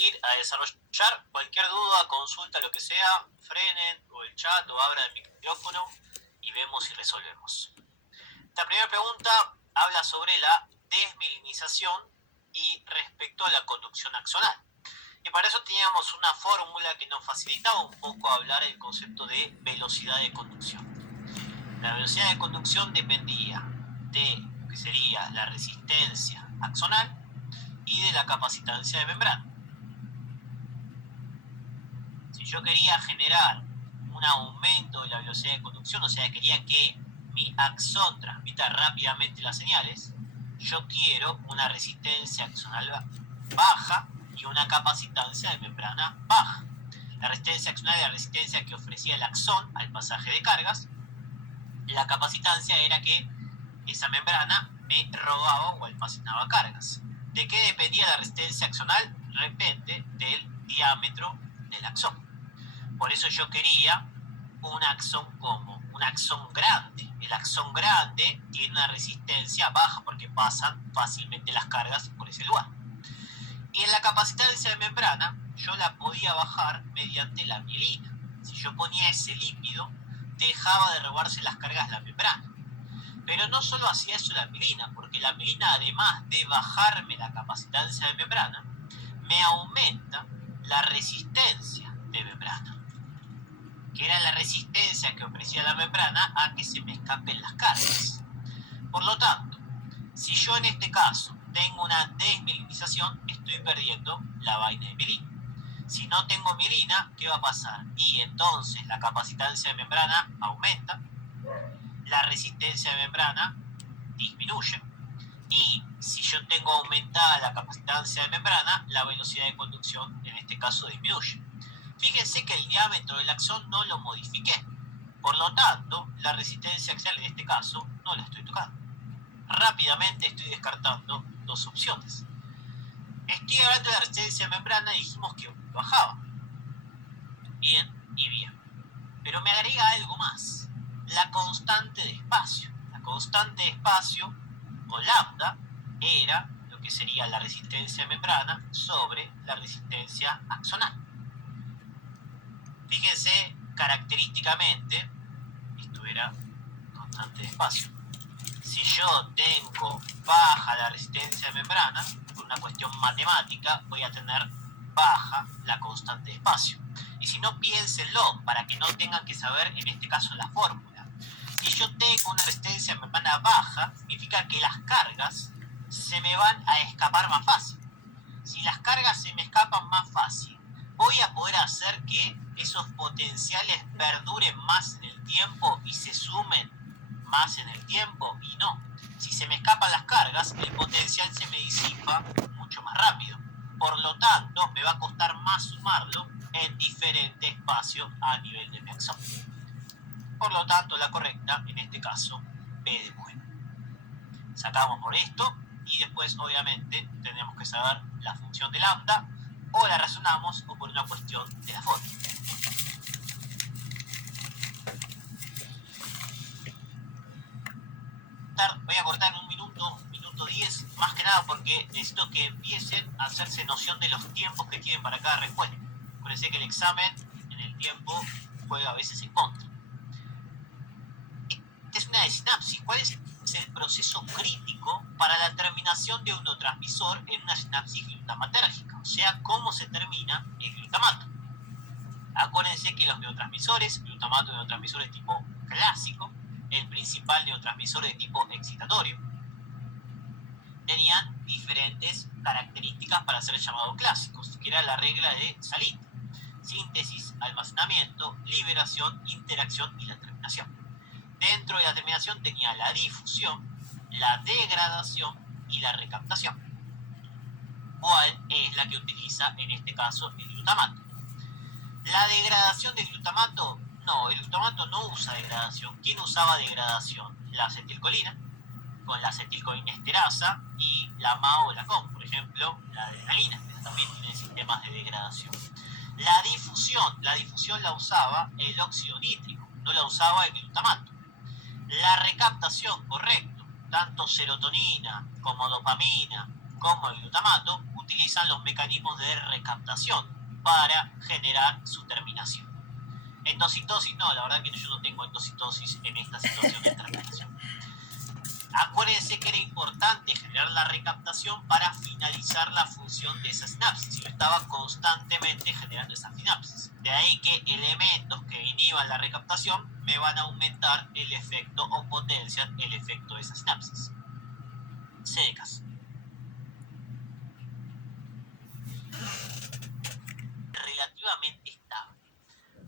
elegir a desarrollar. Cualquier duda, consulta, lo que sea, frenen o el chat o abran el micrófono y vemos si resolvemos. La primera pregunta habla sobre la desmielinización y respecto a la conducción axonal. Y para eso teníamos una fórmula que nos facilitaba un poco hablar del concepto de velocidad de conducción. La velocidad de conducción dependía de lo que sería la resistencia axonal y de la capacitancia de membrana. Si yo quería generar un aumento de la velocidad de conducción, o sea, quería que mi axón transmita rápidamente las señales, yo quiero una resistencia axonal baja y una capacitancia de membrana baja. La resistencia axonal era la resistencia que ofrecía el axón al pasaje de cargas. La capacitancia era que esa membrana me robaba o almacenaba cargas. ¿De qué dependía la resistencia axonal? Depende del diámetro del axón. Por eso yo quería un axón como un axón grande. El axón grande tiene una resistencia baja porque pasan fácilmente las cargas por ese lugar. Y en la capacitancia de membrana yo la podía bajar mediante la mielina. Si yo ponía ese lípido, dejaba de robarse las cargas de la membrana. Pero no solo hacía eso la mielina, porque la mielina, además de bajarme la capacitancia de membrana, me aumenta la resistencia de membrana, que era la resistencia que ofrecía la membrana a que se me escapen las cargas. Por lo tanto, si yo en este caso tengo una desmielinización, estoy perdiendo la vaina de mielina. Si no tengo mielina, ¿qué va a pasar? Y entonces la capacitancia de membrana aumenta, la resistencia de membrana disminuye, y si yo tengo aumentada la capacitancia de membrana, la velocidad de conducción en este caso disminuye. Fíjense que el diámetro del axón no lo modifiqué, por lo tanto la resistencia axial en este caso no la estoy tocando. Rápidamente estoy descartando dos opciones. Estoy hablando de la resistencia de membrana y dijimos que bajaba. Bien y bien. Pero me agrega algo más. La constante de espacio. La constante de espacio, o lambda, era lo que sería la resistencia de membrana sobre la resistencia axonal. Fíjense, característicamente, esto era constante de espacio. Si yo tengo baja la resistencia de membrana, por una cuestión matemática, voy a tener baja la constante de espacio. Y si no, piénsenlo, para que no tengan que saber, en este caso, la fórmula. Si yo tengo una resistencia de membrana baja, significa que las cargas se me van a escapar más fácil. Si las cargas se me escapan más fácil, voy a poder hacer que esos potenciales perduren más en el tiempo y se sumen más en el tiempo, y no. Si se me escapan las cargas, el potencial se me disipa mucho más rápido. Por lo tanto, me va a costar más sumarlo en diferente espacio a nivel de mi axón. Por lo tanto, la correcta, en este caso, B de bueno. Sacamos por esto y después, obviamente, tenemos que saber la función de lambda, o la razonamos o por una cuestión de la fórmula. Voy a cortar en un minuto 10, más que nada porque necesito que empiecen a hacerse noción de los tiempos que tienen para cada respuesta. Parece que el examen en el tiempo juega a veces en contra. Esta es una de sinapsis. ¿Cuál es el proceso crítico para la terminación de un neurotransmisor en una sinapsis glutamatérgica? O sea, cómo se termina el glutamato. Acuérdense que los neurotransmisores, glutamato, neurotransmisor de tipo clásico, el principal neurotransmisor de tipo excitatorio, tenían diferentes características para ser llamados clásicos, que era la regla de Salitre: síntesis, almacenamiento, liberación, interacción y la terminación. Dentro de la terminación tenía la difusión, la degradación y la recaptación. ¿Cuál es la que utiliza en este caso el glutamato? La degradación del glutamato, no, el glutamato no usa degradación. ¿Quién usaba degradación? La acetilcolina, con la acetilcolina esterasa, y la MAO o la COM, por ejemplo, la adrenalina, que también tiene sistemas de degradación. La difusión la usaba el óxido nítrico, no la usaba el glutamato. La recaptación, correcto, tanto serotonina como dopamina como el glutamato utilizan los mecanismos de recaptación para generar su terminación. Endocitosis, no, la verdad que yo no tengo endocitosis en esta situación de terminación. Acuérdense que era importante generar la recaptación para finalizar la función de esa sinapsis. Yo estaba constantemente generando esa sinapsis. De ahí que elementos que inhiban la recaptación me van a aumentar el efecto o potencian el efecto de esa sinapsis. Secas. Relativamente estable.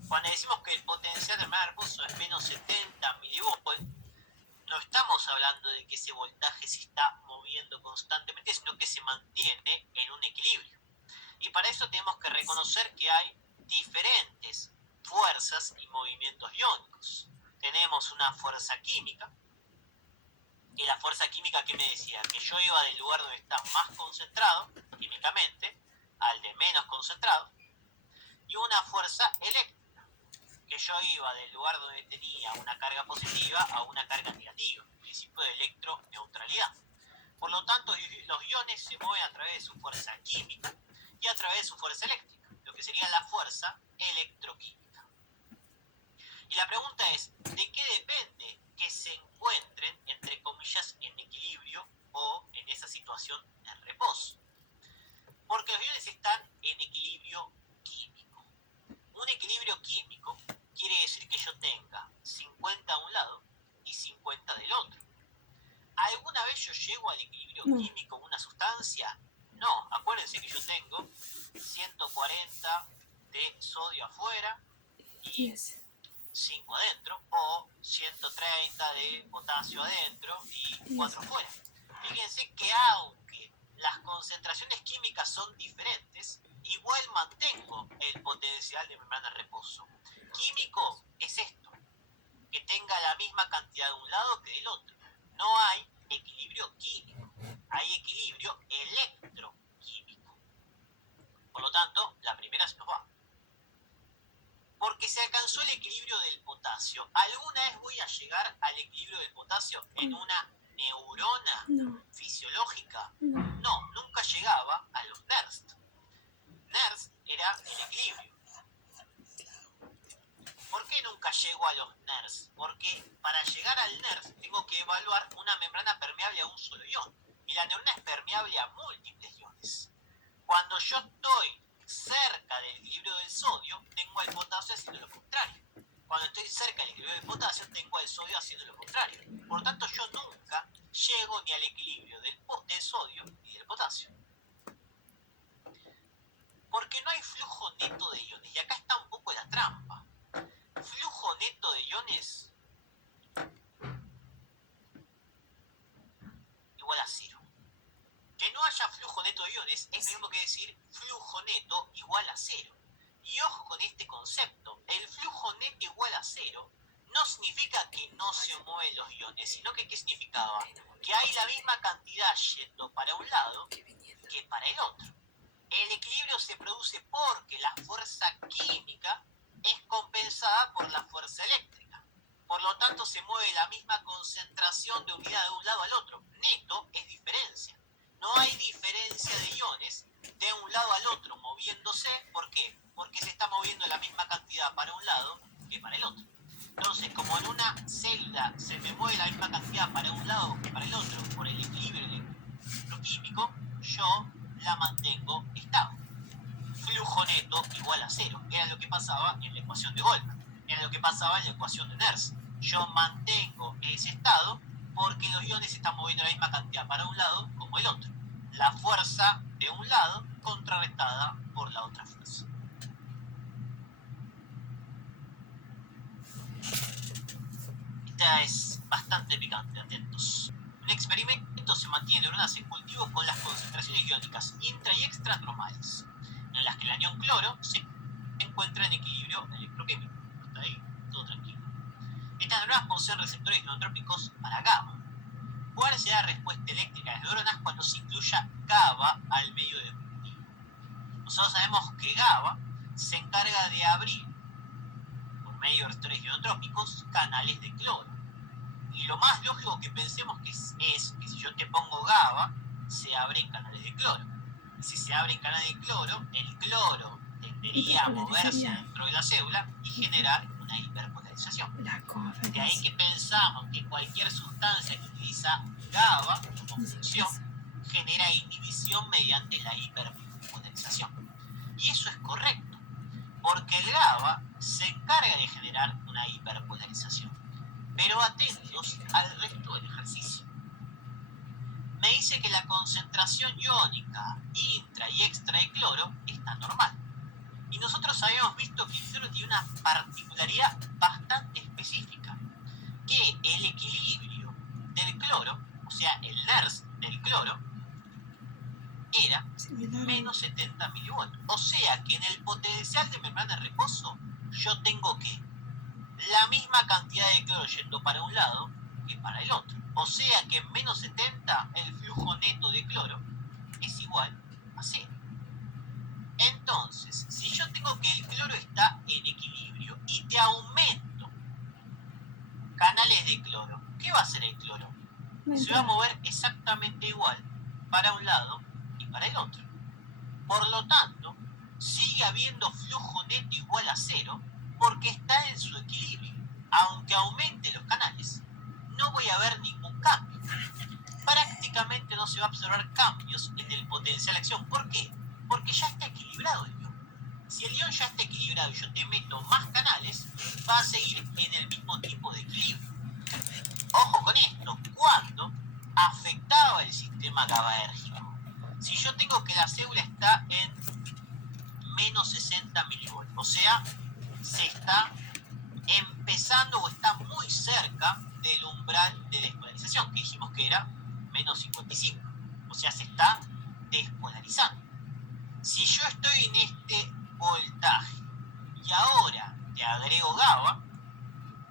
Cuando decimos que el potencial del membrana reposo es menos 70 milivolts, no estamos hablando de que ese voltaje se está moviendo constantemente, sino que se mantiene en un equilibrio. Y para eso tenemos que reconocer que hay diferentes fuerzas y movimientos iónicos. Tenemos una fuerza química, y la fuerza química que me decía que yo iba del lugar donde está más concentrado químicamente al de menos concentrado, y una fuerza eléctrica, que yo iba del lugar donde tenía una carga positiva a una carga negativa, el principio de electroneutralidad. Por lo tanto, los iones se mueven a través de su fuerza química y a través de su fuerza eléctrica, lo que sería la fuerza electroquímica. Y la pregunta es, ¿de qué depende que se encuentren, entre comillas, en equilibrio o en esa situación de reposo? Porque los iones están en equilibrio químico. Un equilibrio químico quiere decir que yo tenga 50 a un lado y 50 del otro. ¿Alguna vez yo llego al equilibrio químico en una sustancia? No, acuérdense que yo tengo 140 de sodio afuera y 5 adentro, o 130 de potasio adentro y 4 afuera. Fíjense que aunque las concentraciones químicas son diferentes, igual mantengo el potencial de membrana reposo. Químico es esto, que tenga la misma cantidad de un lado que del otro. No hay equilibrio químico, hay equilibrio electroquímico. Por lo tanto, la primera se nos va. Porque se alcanzó el equilibrio del potasio. ¿Alguna vez voy a llegar al equilibrio del potasio en una neurona fisiológica? No, nunca llegaba a los NERST. NERST era el equilibrio. ¿Por qué nunca llego a los NERS? Porque para llegar al NERS tengo que evaluar una membrana permeable a un solo ion. Y la neurona es permeable a múltiples iones. Cuando yo estoy cerca del equilibrio del sodio, tengo el potasio haciendo lo contrario. Cuando estoy cerca del equilibrio del potasio, tengo el sodio haciendo lo contrario. Por lo tanto, yo nunca llego ni al equilibrio del sodio ni del potasio. Porque no hay flujo neto de iones. Y acá está un poco la trampa. Flujo neto de iones igual a 0. Que no haya flujo neto de iones es lo mismo que decir flujo neto igual a 0. Y ojo con este concepto, el flujo neto igual a 0 no significa que no se mueven los iones, sino que ¿qué significaba? Que hay la misma cantidad yendo para un lado que para el otro. El equilibrio se produce porque la fuerza química es compensada por la fuerza eléctrica. Por lo tanto, se mueve la misma concentración de unidad de un lado al otro. Neto es diferencia. No hay diferencia de iones de un lado al otro moviéndose. ¿Por qué? Porque se está moviendo la misma cantidad para un lado que para el otro. Entonces, como en una célula se me mueve la misma cantidad para un lado que para el otro por el equilibrio electroquímico, yo la mantengo estable. Flujo neto igual a 0. Era lo que pasaba en la ecuación de Goldman. Era lo que pasaba en la ecuación de Nernst. Yo mantengo ese estado porque los iones se están moviendo la misma cantidad para un lado como el otro. La fuerza de un lado contrarrestada por la otra fuerza. Esta es bastante picante, atentos. Un experimento se mantiene en neuronas en cultivo con las concentraciones iónicas intra y extranormales, en las que el anión cloro se encuentra en equilibrio electroquímico. Hasta ahí, todo tranquilo. Estas neuronas poseen receptores neurotrópicos para GABA. ¿Cuál será la respuesta eléctrica de las neuronas cuando se incluya GABA al medio de cultivo? Nosotros sabemos que GABA se encarga de abrir, por medio de receptores neurotrópicos, canales de cloro. Y lo más lógico que pensemos que es que si yo te pongo GABA, se abren canales de cloro. si se abre el canal de cloro, el cloro tendería a moverse dentro de la célula y generar una hiperpolarización. De ahí que pensamos que cualquier sustancia que utiliza GABA como función genera inhibición mediante la hiperpolarización. Y eso es correcto, porque el GABA se encarga de generar una hiperpolarización. Pero atentos al resto del ejercicio. Me dice que la concentración iónica intra y extra de cloro está normal. Y nosotros habíamos visto que el cloro tiene una particularidad bastante específica, que el equilibrio del cloro, o sea, el NERS del cloro, era menos 70 milivolts. O sea que en el potencial de membrana de reposo yo tengo que la misma cantidad de cloro yendo para un lado que para el otro. O sea que en menos 70 el flujo neto de cloro es igual a 0. Entonces, si yo tengo que el cloro está en equilibrio y te aumento canales de cloro, ¿qué va a hacer el cloro? Se va a mover exactamente igual para un lado y para el otro. Por lo tanto, sigue habiendo flujo neto igual a 0 porque está en su equilibrio. Aunque aumente los canales, no voy a ver ningún cambio. Prácticamente no se va a observar cambios en el potencial de acción. ¿Por qué? Porque ya está equilibrado el ion. Si el ion ya está equilibrado y yo te meto más canales, va a seguir en el mismo tipo de equilibrio. Ojo con esto, ¿cuándo afectaba el sistema GABAérgico? Si yo tengo que la célula está en menos 60 milivolts, o sea, se está empezando o está muy cerca del umbral de despolarización, que dijimos que era menos 55, o sea, se está despolarizando. Si yo estoy en este voltaje y ahora te agrego GABA,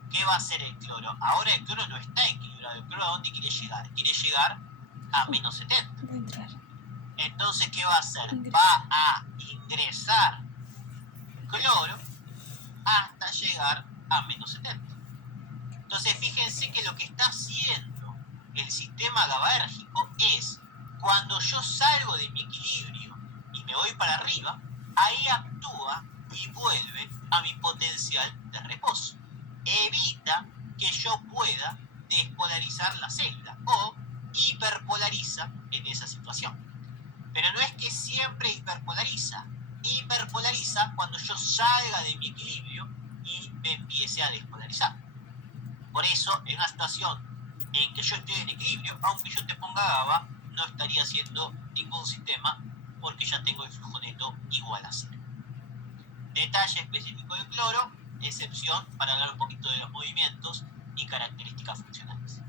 ¿qué va a hacer el cloro? Ahora el cloro no está equilibrado. ¿El cloro a dónde quiere llegar? Quiere llegar a menos 70. Entonces, ¿qué va a hacer? Va a ingresar cloro hasta llegar a menos 70. Entonces, fíjense que lo que está haciendo el sistema GABAérgico es, cuando yo salgo de mi equilibrio y me voy para arriba, ahí actúa y vuelve a mi potencial de reposo. Evita que yo pueda despolarizar la célula o hiperpolariza en esa situación. Pero no es que siempre hiperpolariza. Hiperpolariza cuando yo salga de mi equilibrio y me empiece a despolarizar. Por eso, en una situación en que yo estoy en equilibrio, aunque yo te ponga GABA, no estaría haciendo ningún sistema porque ya tengo el flujo neto igual a 0. Detalle específico del cloro, excepción para hablar un poquito de los movimientos y características funcionales.